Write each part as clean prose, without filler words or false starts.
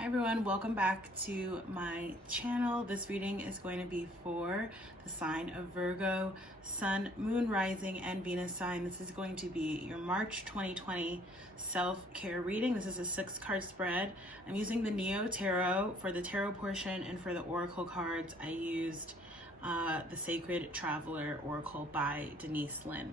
Hi everyone, welcome back to my channel. This reading is going to be for the sign of Virgo, Sun, Moon, Rising, and Venus sign. This is going to be your March 2020 self-care reading. This is a 6-card spread. I'm using the Neo Tarot for the tarot portion, and for the oracle cards, I used the Sacred Traveler Oracle by Denise Lin.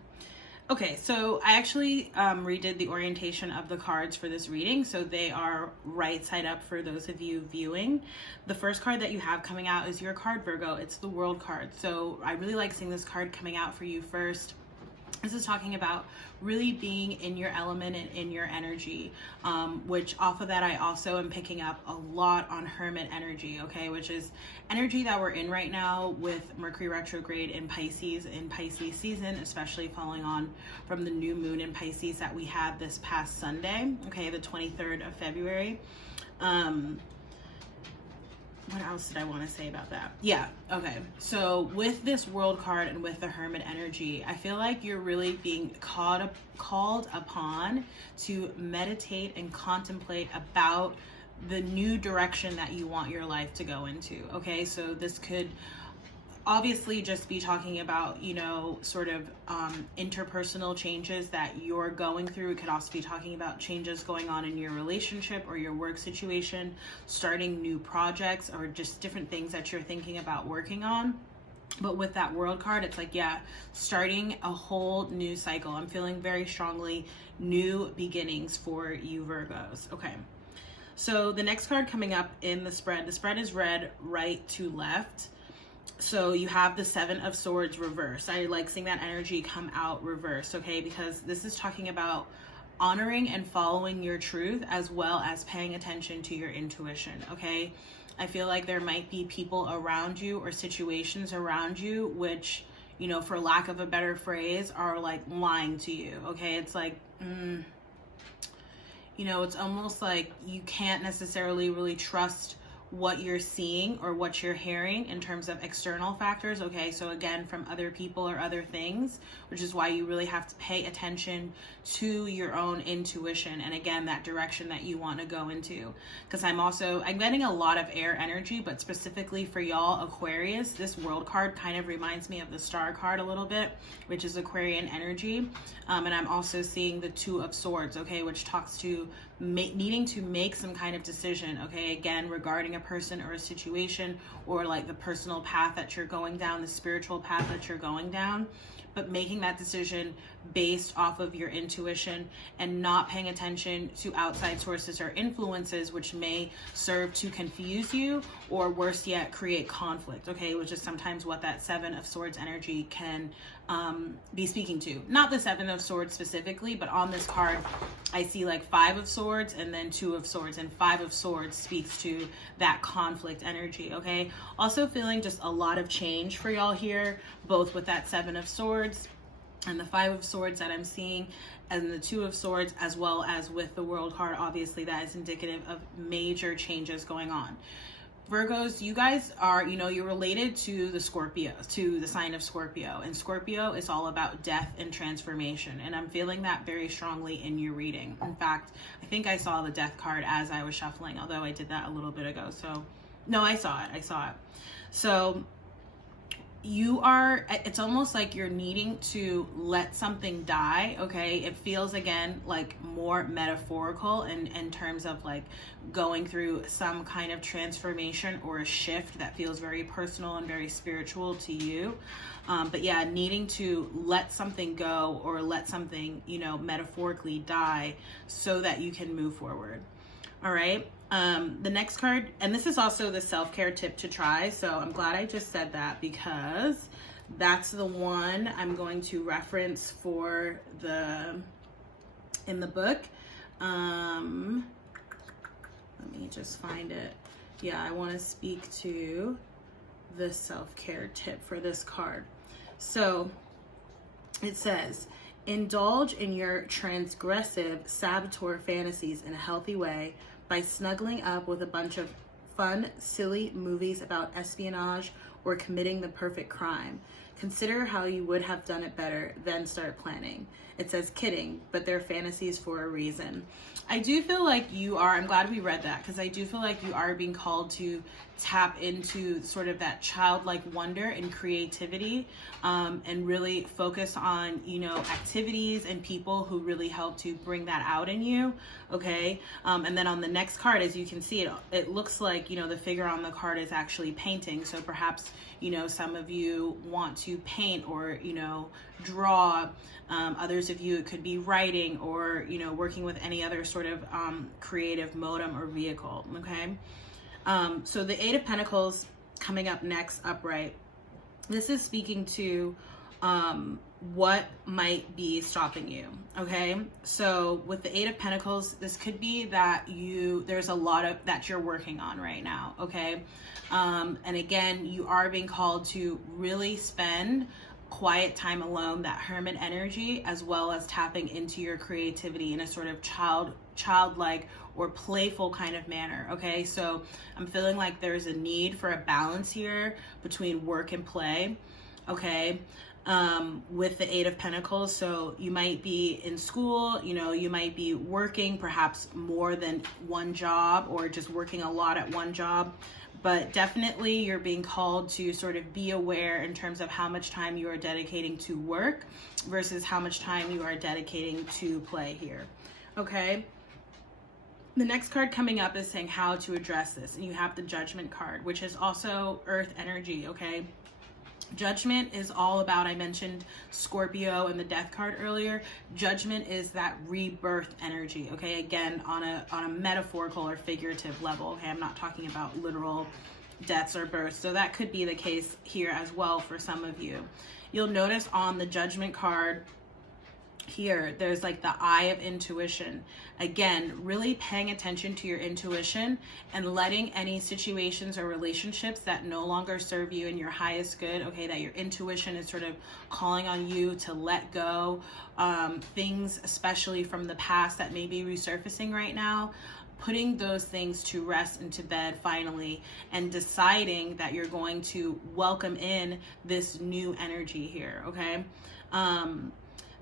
Okay, so I actually redid the orientation of the cards for this reading, so they are right side up for those of you viewing. The first card that you have coming out is your card, Virgo. It's the World card. So I really like seeing this card coming out for you first. This is talking about really being in your element and in your energy, which off of that I also am picking up a lot on Hermit energy, okay, which is energy that we're in right now with Mercury retrograde in Pisces season, especially following on from the new moon in Pisces that we had this past Sunday, okay, the 23rd of February. What else did I want to say about that? Yeah, okay. So with this World card and with the Hermit energy, I feel like you're really being called upon to meditate and contemplate about the new direction that you want your life to go into, okay? So this could obviously just be talking about, you know, sort of interpersonal changes that you're going through. It could also be talking about changes going on in your relationship or your work situation, starting new projects, or just different things that you're thinking about working on. But with that World card, it's like, yeah, starting a whole new cycle. I'm feeling very strongly new beginnings for you Virgos. Okay. So the next card coming up in the spread is read right to left. So you have the 7 of Swords reversed. I like seeing that energy come out reversed, okay? Because this is talking about honoring and following your truth, as well as paying attention to your intuition, okay? I feel like there might be people around you or situations around you which, you know, for lack of a better phrase, are like lying to you, okay? It's like, you know, it's almost like you can't necessarily really trust what you're seeing or what you're hearing in terms of external factors, okay? So again, from other people or other things, which is why you really have to pay attention to your own intuition and again, that direction that you want to go into. Because I'm getting a lot of air energy, but specifically for y'all Aquarius, this World card kind of reminds me of the Star card a little bit, which is Aquarian energy. And I'm also seeing the 2 of Swords, okay, which talks to needing to make some kind of decision, okay, again, regarding a person or a situation, or like the personal path that you're going down, the spiritual path that you're going down, but making that decision based off of your intuition and not paying attention to outside sources or influences which may serve to confuse you, or worse yet, create conflict, okay, which is sometimes what that 7 of Swords energy can be speaking to. Not the 7 of Swords specifically, but on this card I see like 5 of Swords and then 2 of Swords, and 5 of Swords speaks to that conflict energy, okay? Also feeling just a lot of change for y'all here, both with that 7 of Swords and the 5 of Swords that I'm seeing, and the 2 of Swords, as well as with the World card. Obviously that is indicative of major changes going on. Virgos, you guys are, you know, you're related to the Scorpio, to the sign of Scorpio, and Scorpio is all about death and transformation, and I'm feeling that very strongly in your reading. In fact, I think I saw the Death card as I was shuffling, although I did that a little bit ago. So no, I saw it. So you are, it's almost like you're needing to let something die, okay? It feels again like more metaphorical in terms of like going through some kind of transformation or a shift that feels very personal and very spiritual to you. But yeah, needing to let something go, or let something, you know, metaphorically die so that you can move forward. All right. The next card, and this is also the self-care tip to try, so I'm glad I just said that, because that's the one I'm going to reference for in the book. Let me just find it. Yeah, I want to speak to the self-care tip for this card. So it says, indulge in your transgressive saboteur fantasies in a healthy way by snuggling up with a bunch of fun, silly movies about espionage or committing the perfect crime. Consider how you would have done it better, then start planning. It says kidding, but they're fantasies for a reason. I do feel like you are, I'm glad we read that, because I do feel like you are being called to tap into sort of that childlike wonder and creativity, and really focus on, you know, activities and people who really help to bring that out in you. Okay. And then on the next card, as you can see, it looks like, you know, the figure on the card is actually painting. So perhaps, you know, some of you want to paint or, you know, draw. Others of you, it could be writing or, you know, working with any other sort of creative modem or vehicle. Okay. So the Eight of Pentacles coming up next, upright. This is speaking to what might be stopping you. Okay. So with the Eight of Pentacles, this could be that there's a lot of that you're working on right now. Okay. And again, you are being called to really spend quiet time alone, that hermit energy, as well as tapping into your creativity in a sort of childlike or playful kind of manner. Okay, so I'm feeling like there's a need for a balance here between work and play. Okay, with the Eight of Pentacles. So you might be in school, you know, you might be working perhaps more than one job or just working a lot at one job. But definitely you're being called to sort of be aware in terms of how much time you are dedicating to work versus how much time you are dedicating to play here. Okay. The next card coming up is saying how to address this. And you have the Judgment card, which is also earth energy. Okay. Judgment is all about, I mentioned Scorpio and the Death card earlier. Judgment is that rebirth energy. Okay, again, on a metaphorical or figurative level. Okay, I'm not talking about literal deaths or births. So that could be the case here as well for some of you. You'll notice on the Judgment card here, there's like the eye of intuition. Again, really paying attention to your intuition and letting any situations or relationships that no longer serve you in your highest good, okay, that your intuition is sort of calling on you to let go, things especially from the past that may be resurfacing right now, putting those things to rest and to bed finally, and deciding that you're going to welcome in this new energy here. Okay.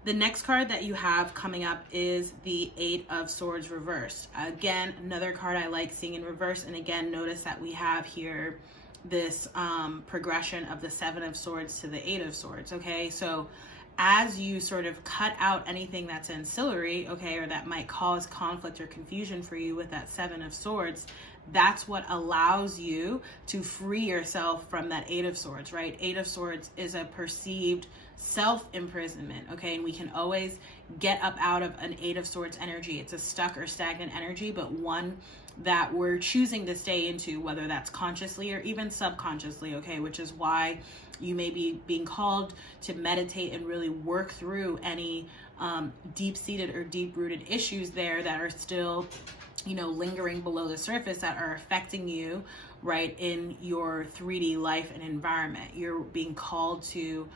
The next card that you have coming up is the Eight of Swords reversed. Again, another card I like seeing in reverse. And again, notice that we have here this progression of the Seven of Swords to the Eight of Swords. Okay, so as you sort of cut out anything that's ancillary, okay, or that might cause conflict or confusion for you with that Seven of Swords, that's what allows you to free yourself from that Eight of Swords, right? Eight of Swords is a perceived self-imprisonment, okay? And we can always get up out of an Eight of Swords energy. It's a stuck or stagnant energy, but one that we're choosing to stay into, whether that's consciously or even subconsciously, okay? Which is why you may be being called to meditate and really work through any deep-seated or deep-rooted issues there that are still, you know, lingering below the surface that are affecting you, right, in your 3D life and environment. You're being called to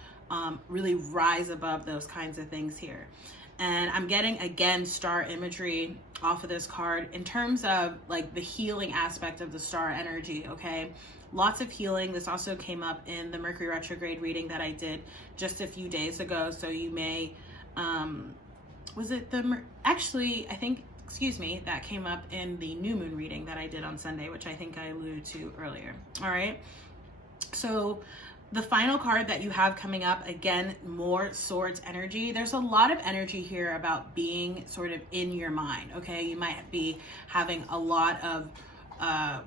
really rise above those kinds of things here. And I'm getting, again, star imagery off of this card in terms of like the healing aspect of the star energy, okay? Lots of healing. This also came up in the Mercury retrograde reading that I did just a few days ago. So you may, was it actually, I think, excuse me, that came up in the new moon reading that I did on Sunday, which I think I alluded to earlier. All right. So the final card that you have coming up, again, more swords energy. There's a lot of energy here about being sort of in your mind, okay? You might be having a lot of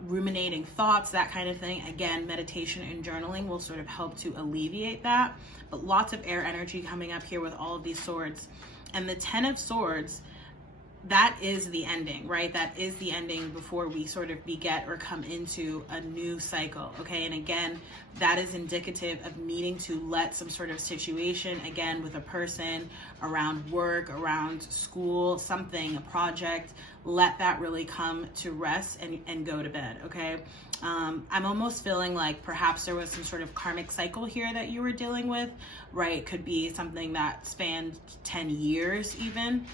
ruminating thoughts, that kind of thing. Again, meditation and journaling will sort of help to alleviate that. But lots of air energy coming up here with all of these swords. And the Ten of Swords, that is the ending, right? That is the ending before we sort of beget or come into a new cycle, okay? And again, that is indicative of needing to let some sort of situation, again, with a person, around work, around school, something, a project, let that really come to rest and go to bed, okay? I'm almost feeling like perhaps there was some sort of karmic cycle here that you were dealing with, right? Could be something that spanned 10 years even.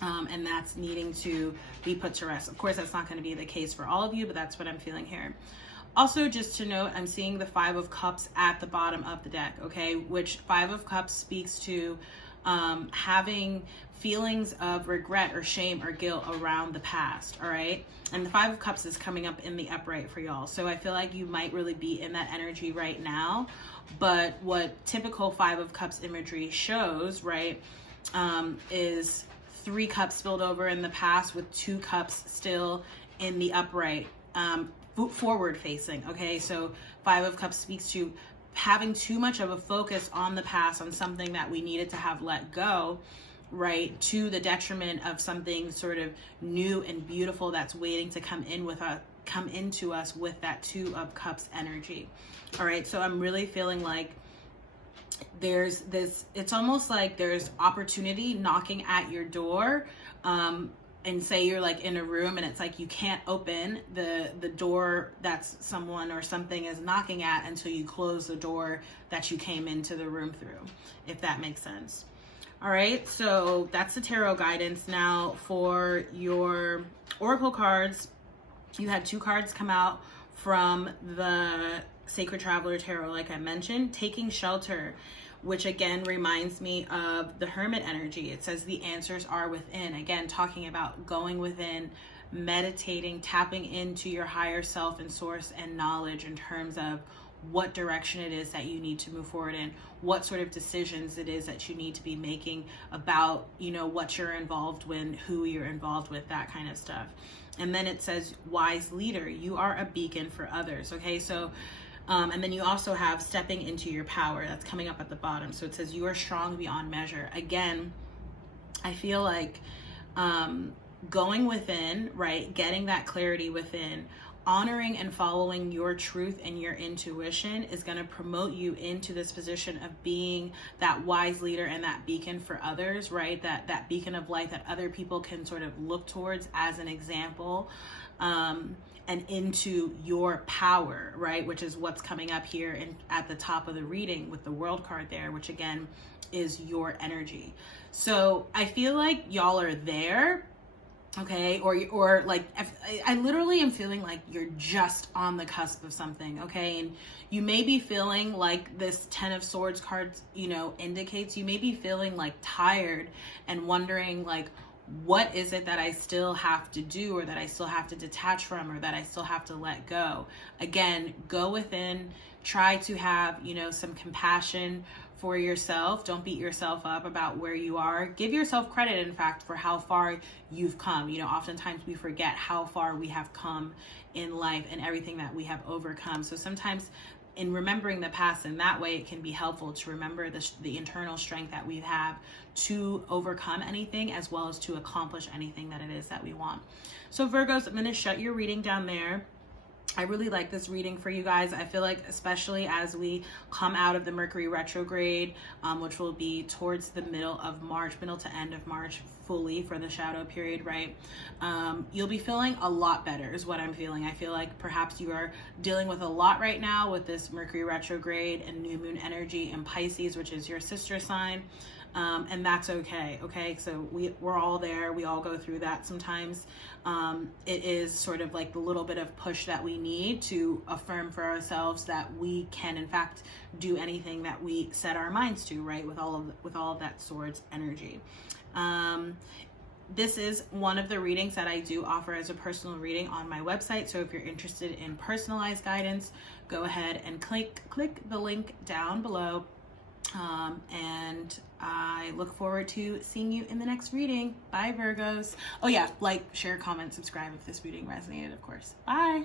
And that's needing to be put to rest. Of course, that's not going to be the case for all of you, but that's what I'm feeling here. Also, just to note, I'm seeing the Five of Cups at the bottom of the deck, okay? Which Five of Cups speaks to having feelings of regret or shame or guilt around the past, all right? And the Five of Cups is coming up in the upright for y'all. So I feel like you might really be in that energy right now. But what typical Five of Cups imagery shows, right, is 3 cups spilled over in the past with 2 cups still in the upright, forward facing, okay? So Five of Cups speaks to having too much of a focus on the past, on something that we needed to have let go, right, to the detriment of something sort of new and beautiful that's waiting to come into us with that Two of Cups energy. All right, so I'm really feeling like there's this, it's almost like there's opportunity knocking at your door, and say you're like in a room and it's like you can't open the door that's someone or something is knocking at until you close the door that you came into the room through, if that makes sense. All right, so that's the tarot guidance. Now for your oracle cards, you had 2 cards come out from the Sacred Traveler Tarot, like I mentioned, Taking Shelter, which again reminds me of the Hermit energy. It says the answers are within. Again, talking about going within, meditating, tapping into your higher self and source and knowledge in terms of what direction it is that you need to move forward in, what sort of decisions it is that you need to be making about, you know, what you're involved with, who you're involved with, that kind of stuff. And then it says wise leader, you are a beacon for others. Okay, so and then you also have stepping into your power. That's coming up at the bottom. So it says you are strong beyond measure. Again, I feel like going within, right, getting that clarity within, honoring and following your truth and your intuition is going to promote you into this position of being that wise leader and that beacon for others, right? That beacon of light that other people can sort of look towards as an example, and into your power, right? Which is what's coming up here at the top of the reading with the World card there, which again is your energy. So I feel like y'all are there. Okay, or like I literally am feeling like you're just on the cusp of something, okay? And you may be feeling like this 10 of Swords cards, you know, indicates you may be feeling like tired and wondering like, what is it that I still have to do, or that I still have to detach from, or that I still have to let go? Again, go within, try to have, you know, some compassion for yourself. Don't beat yourself up about where you are. Give yourself credit, in fact, for how far you've come. You know, oftentimes we forget how far we have come in life and everything that we have overcome. So sometimes in remembering the past in that way, it can be helpful to remember the internal strength that we have to overcome anything, as well as to accomplish anything that it is that we want. So Virgos, I'm going to shut your reading down there. I really like this reading for you guys. I feel like especially as we come out of the Mercury retrograde, which will be towards the middle of March, middle to end of March, fully for the shadow period, right? You'll be feeling a lot better is what I'm feeling. I feel like perhaps you are dealing with a lot right now with this Mercury retrograde and new moon energy in Pisces, which is your sister sign. And that's okay. Okay. So we're all there. We all go through that sometimes. It is sort of like the little bit of push that we need to affirm for ourselves that we can in fact do anything that we set our minds to, right? With all of that Swords energy. This is one of the readings that I do offer as a personal reading on my website. So if you're interested in personalized guidance, go ahead and click the link down below. And I look forward to seeing you in the next reading. Bye, Virgos. Oh yeah, like, share, comment, subscribe if this reading resonated, of course. Bye.